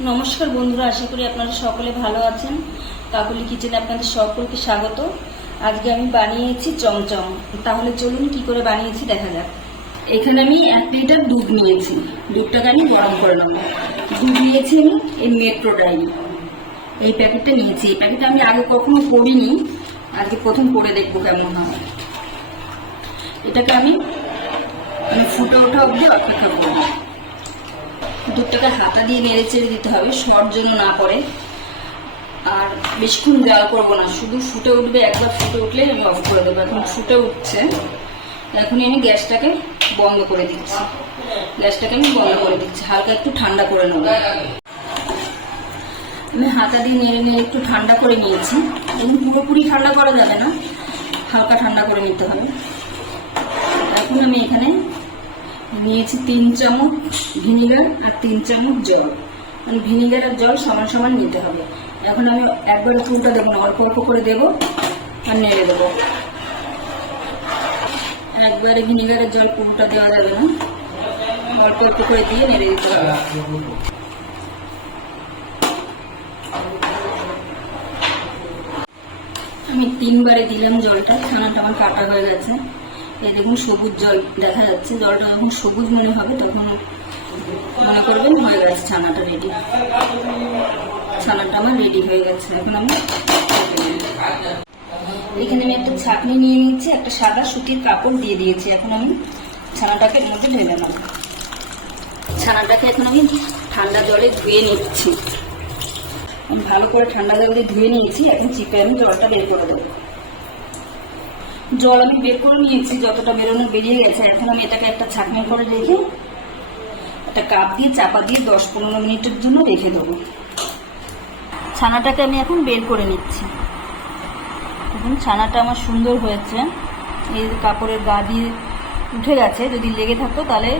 নমস্কার বন্ধুরা, আশা করি আপনারা সকলে ভালো আছেন। কাকুলি কিচেনে আপনাদের সকলকে স্বাগত। আজকে আমি বানিয়েছি চমচম। তাহলে চলুন কি করে বানিয়েছি দেখা যাক। এখানে আমি 1 লিটার দুধ নিয়েছি। দুধটাকে আমি গরম করে নেব। দুধ নিয়েছি আমি এই মেট্রো ড্রাই, এই প্যাকেটটা নিয়েছি। এই প্যাকেটটা আমি আগে কখনো করিনি, আজকে প্রথম করে দেখবো কেমন হয়। এটাকে আমি ফুটে ওঠা অবধি অপেক্ষা করব। দুধটাকে হাতা দিয়ে নেড়ে চেড়ে দিতে হবে, শর্ট যেন না পড়ে। আর বেশিক্ষণ জাল করবো না, শুধু ফুটে উঠবে। একবার ফুটে উঠলে আমি অফ করে দেবো। এখন ফুটে উঠছে, এখনই আমি গ্যাসটাকে বন্ধ করে দিচ্ছি। হালকা একটু ঠান্ডা করে নেব। আমি হাতা দিয়ে নেড়ে নেড়ে একটু ঠান্ডা করে নিয়েছি। এখন পুরোপুরি ঠান্ডা করা যাবে না, হালকা ঠান্ডা করে নিতে হবে। এখন আমি এখানে নিয়েছি 3 চামচ ভিনিগার আর 3 চামচ জল। মানে ভিনিগার আর জল সমান সমান নিতে হবে। এখন আমি একবার পুরোটা দেবো না, অল্প অল্প করে দেবো আর নেড়ে দেবো। একবারে ভিনিগারের জল পুরোটা দেওয়া যাবে না, অল্প অল্প করে দিয়ে নেড়ে দিতে হবে। আমি 3 বারে দিলাম জলটা। ছানাটা আমার কাটা হয়ে গেছে। এই দেখুন সবুজ জল দেখা যাচ্ছে। জলটা যখন সবুজ মনে হবে তখন মনে করবেন হয়ে গেছে ছানাটা রেডি। ছানাটা আমার রেডি হয়ে গেছে। এখন আমি এখানে আমি একটা ছাঁকনি নিয়ে নিচ্ছি, একটা সাদা সুতির কাপড় দিয়ে দিয়েছি। এখন আমি ছানাটাকে এর মধ্যে ঢেলে নেব। ছানাটাকে এখন আমি ঠান্ডা জলে ধুয়ে নিচ্ছি। আমি ভালো করে ঠান্ডা জল দিয়ে ধুয়ে নিয়েছি। এখন চিপে আমি জলটা বের করে দেবো। জল আমি বের করে নিয়েছি, যতটা বেরোনো বেরিয়ে গেছে। এখন আমি এটাকে একটা ছাঁকনি করে রেখে একটা কাপ দিয়ে চাপা দিয়ে 10-15 মিনিটের জন্য রেখে দেবো। ছানাটাকে আমি এখন বের করে নিচ্ছি। এখন ছানাটা আমার সুন্দর হয়েছে। এই কাপড়ের গা দিয়ে উঠে গেছে। যদি লেগে থাকতো তাহলে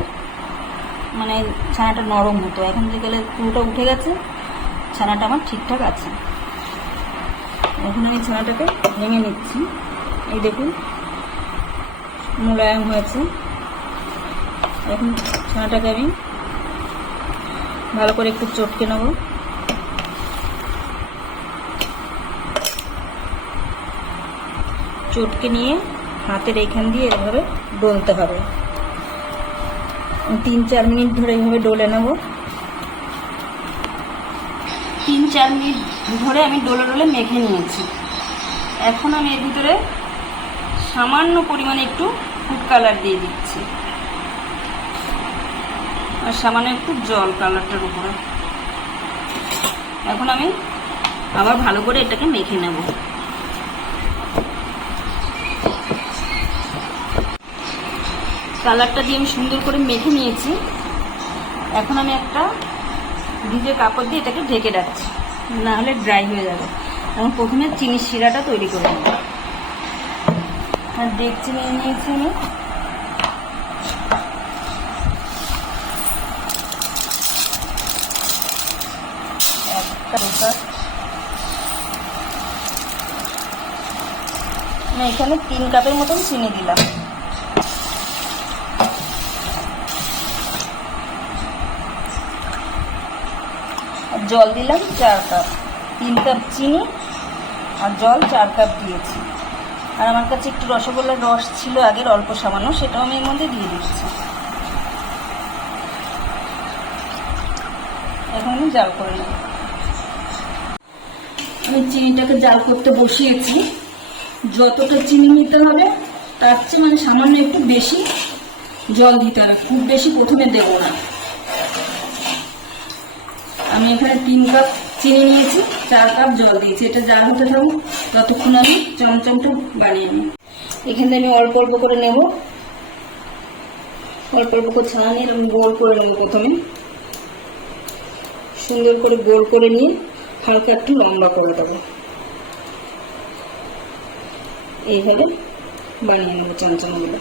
মানে ছানাটা নরম হতো। এখন গেলে পুরোটা উঠে গেছে, ছানাটা আমার ঠিকঠাক আছে। এখন আমি ছানাটাকে ভেঙে নিচ্ছি। এই দেখুন মোলায়েম হয়েছে। এখন ছানাটাকে আমি ভালো করে একটু চটকে নেব। চটকে নিয়ে হাতের এইখান দিয়ে এভাবে ডলতে হবে। 3-4 মিনিট ধরে এইভাবে ডলে নেব। 3-4 মিনিট ধরে আমি ডলে ডলে মেখে নিয়েছি। এখন আমি এর ভিতরে সামান্য পরিমাণে একটু ফুড কালার দিয়ে দিচ্ছি আর সামান্য একটু জল কালারটার উপরে। এখন আমি আবার ভালো করে এটাকে মেখে নেব। কালারটা দিয়ে আমি সুন্দর করে মেখে নিয়েছি। এখন আমি একটা ভিজে কাপড় দিয়ে এটাকে ঢেকে রাখছি, না হলে ড্রাই হয়ে যাবে। এখন প্রথমে চিনির শিরাটা তৈরি করে নেব। আর ডেকচি নিয়ে নিয়েছি আমি। আমি এখানে 3 কাপের মতন চিনি দিলাম। জল দিলাম 4 কাপ। 3 কাপ চিনি আর জল 4 কাপ দিয়েছি। আর আমার কাছে একটু রসগোল্লার রস ছিল আগের, অল্প সামান্য, সেটাও আমি এর মধ্যে দিয়ে দিচ্ছি। এখন আমি জাল করে নেব। আমি চিনিটাকে জাল করতে বসিয়েছি। যতটা চিনি নিতে হবে তার চেয়ে মানে সামান্য একটু বেশি জল দিতে হবে। খুব বেশি প্রথমে দেব না। আমি এখানে 3 কাপ চিনি নিয়েছি, 4 কাপ জল দিয়েছি। এটা জাল হতে থাকুক, ততক্ষণ আমি চমচমটা বানিয়ে নিই। এখানে আমি অল্প অল্প করে নেব। অল্প অল্প করে ছানা নিয়ে আমি গোল করে নেব। প্রথমে সুন্দর করে গোল করে নিয়ে হালকা একটু লম্বা করে দেবো। এইভাবে বানিয়ে নেব চমচমগুলো।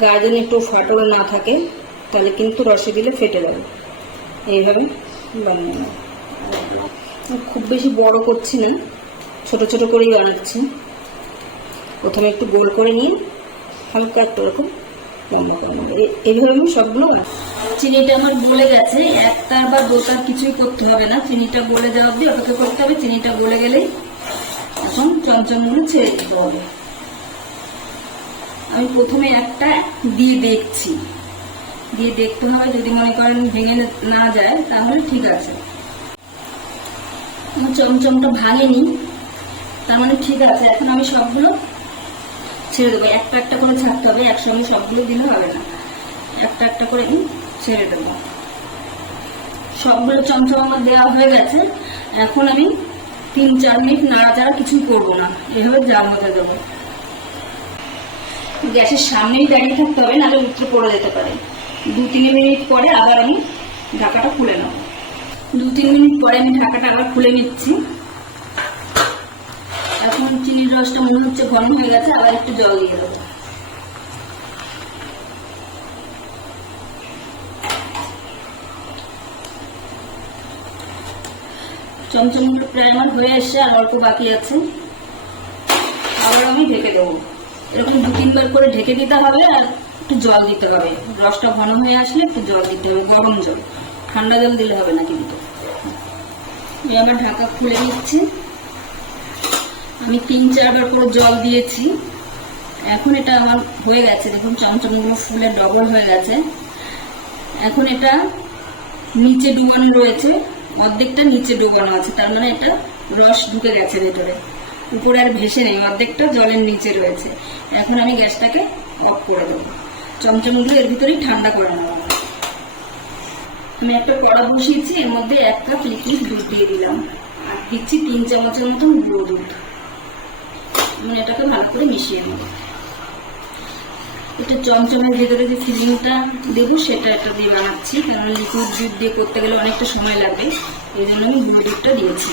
গায়ে যেন একটু ফাটল না থাকে, তাহলে কিন্তু রসে দিলে ফেটে যাবে। এইভাবে বানিয়ে নেব। খুব বেশি বড় করছি না, ছোট ছোট করেই বানাচ্ছি। প্রথমে একটু গোল করে নিয়ে হালকা একটু এরকম এইভাবে আমি সবগুলো। চিনিটা আমার গলে গেছে, একটার বা দুটার কিছুই করতে হবে না, চিনিটা গলে যাওয়া অব্দি অপেক্ষা করতে হবে। চিনিটা গলে গেলেই এখন চমচমগুলো ছেড়ে দিতে হবে। আমি প্রথমে একটা দিয়ে দেখছি, দিয়ে দেখতে হবে, যদি মনে করেন ভেঙে না যায় তাহলে ঠিক আছে। চমচমটা ভাঙেনি, তার মানে ঠিক আছে। এখন আমি সবগুলো ছেড়ে দেবো, একটা একটা করে ছাড়তে হবে, একসঙ্গে সবগুলো দিলে হবে না, একটা একটা করে আমি ছেড়ে দেবো। সবগুলো চমচম আমার দেওয়া হয়ে গেছে। এখন আমি 3-4 মিনিট নাড়াচাড়া কিছুই করবো না, এভাবে জাল হতে দেবো। গ্যাসের সামনেই দাঁড়িয়ে থাকতে হবে, নাহলে উঠে পড়ে যেতে পারে। 2-3 মিনিট পরে আবার আমি ঢাকাটা খুলে নেব। 2-3 মিনিট পরে আমি ঢাকাটা আবার খুলে নিচ্ছি। এখন চিনির রসটা মনে হচ্ছে ঘন হয়ে গেছে, আবার একটু জল দিয়ে দেবো। চমচমটা প্রায় আমার হয়ে এসছে, আর অল্প বাকি আছে। আবার আমি ঢেকে দেবো। এরকম 2-3 বার করে ঢেকে দিতে হবে, আর একটু জল দিতে হবে। রসটা ঘন হয়ে আসলে একটু জল দিতে হবে, গরম জল, ঠান্ডা জল দিলে হবে না কিন্তু। আমি আবার ঢাকা খুলে নিচ্ছি। আমি 3-4 বার করে জল দিয়েছি। এখন এটা আমার হয়ে গেছে, দেখুন চমচমগুলো ফুলে ডবল হয়ে গেছে। এখন এটা নিচে ডুবানো রয়েছে, অর্ধেকটা নিচে ডুবানো আছে, তার মানে এটা রস ঢুকে গেছে ভেতরে, উপরে আর ভেসে নেই, অর্ধেকটা জলের নিচে রয়েছে। এখন আমি গ্যাসটাকে অফ করে দেবো। চমচমগুলো এর ভিতরেই ঠান্ডা করে নেব। আমি একটা কড়া বসিয়েছি, এর মধ্যে 1 কাপ লিকুইড দুধ দিয়ে দিলাম, আর দিচ্ছি 3 চামচের মতন গুঁড়ো দুধ। আমি এটাকে ভালো করে মিশিয়ে নেব। এটা চমচমের ভেতরে যে ফিলিংটা দেবো সেটা একটা দিয়ে বানাচ্ছি, কারণ লিকুইড দুধ দিয়ে করতে গেলে অনেকটা সময় লাগবে, এই জন্য আমি গুঁড়ো দুধটা দিয়েছি।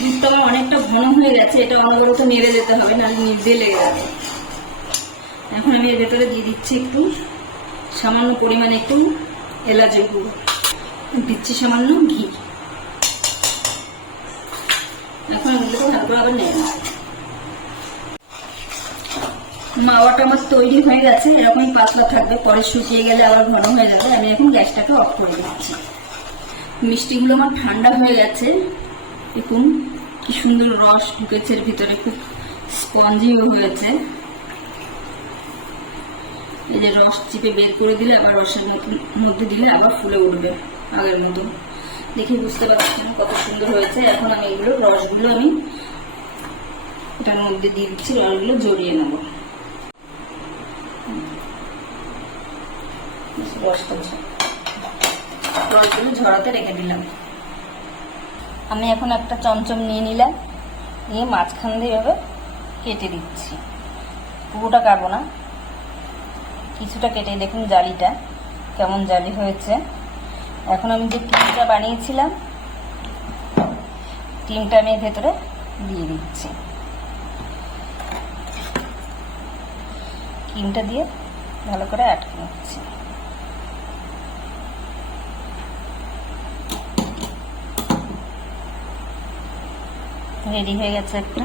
দুধটা আমার অনেকটা ঘন হয়ে গেছে, এটা অনবরত নেড়ে যেতে হবে, নাহলে নিভে লেগে যাবে। এখন আমি এর ভেতরে দিয়ে দিচ্ছি একটু সামান্য পরিমাণে একটু এলাচের গুঁড়ো, দিচ্ছি সামান্য ঘি। এখন এগুলোকে ভালো করে আবার নেড়ে নেব। মাওয়াটা আমার তৈরি হয়ে গেছে, এরকমই পাতলা থাকবে, পরে শুকিয়ে গেলে আবার ঘন হয়ে যাবে। আমি এখন গ্যাসটাকে অফ করে দিচ্ছি। মিষ্টিগুলো আমার ঠান্ডা হয়ে গেছে, দেখুন কি সুন্দর রস ঢুকেছে এর ভিতরে, খুব স্পঞ্জিও হয়েছে। এই যে রস চিপে বের করে দিলে আবার রসের মধ্যে দিলে আবার ফুলে উঠবে আগের মতো, দেখে বুঝতে পারছেন কত সুন্দর হয়েছে। এখন আমি এগুলো রসগুলো আমি এটার মধ্যে দিয়ে দিচ্ছি, রসগুলো জড়িয়ে নেব। রসগুলো ঝরাতে রেখে দিলাম। আমি এখন একটা চমচম নিয়ে নিলাম, নিয়ে মাঝখান দিয়ে এভাবে কেটে দিচ্ছি। পুরোটা কাটবো না, কিছুটা কেটে দেখুন জালিটা কেমন জালি হয়েছে। এখন আমি যে ক্রিমটা বানিয়েছিলাম, ক্রিমটা আমি ভেতরে দিয়ে দিচ্ছি। ক্রিমটা দিয়ে ভালো করে আটকে নিচ্ছি। রেডি হয়ে গেছে একটা।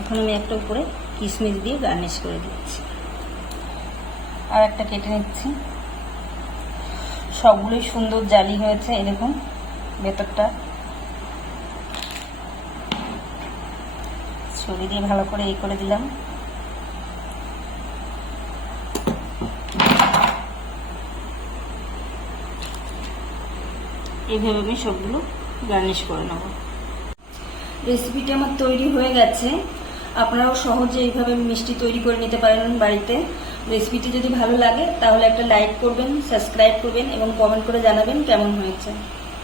এখন আমি একটা উপরে কিশমিশ দিয়ে গার্নিশ করে দিচ্ছি। আর একটা কেটে নিচ্ছি। সবগুলোই সুন্দর জালি হয়েছে, এই দেখুন ভেতরটা। ছুরি দিয়ে ভালো করে এই করে দিলাম। এইভাবে আমি সবগুলো গার্নিশ করে নেব। রেসিপিটি আমার তৈরি হয়ে গেছে। আপনারাও সহজে এইভাবে মিষ্টি তৈরি করে নিতে পারেন বাড়িতে। রেসিপিটি যদি ভালো লাগে তাহলে একটা লাইক করবেন, সাবস্ক্রাইব করবেন এবং কমেন্ট করে জানাবেন কেমন হয়েছে।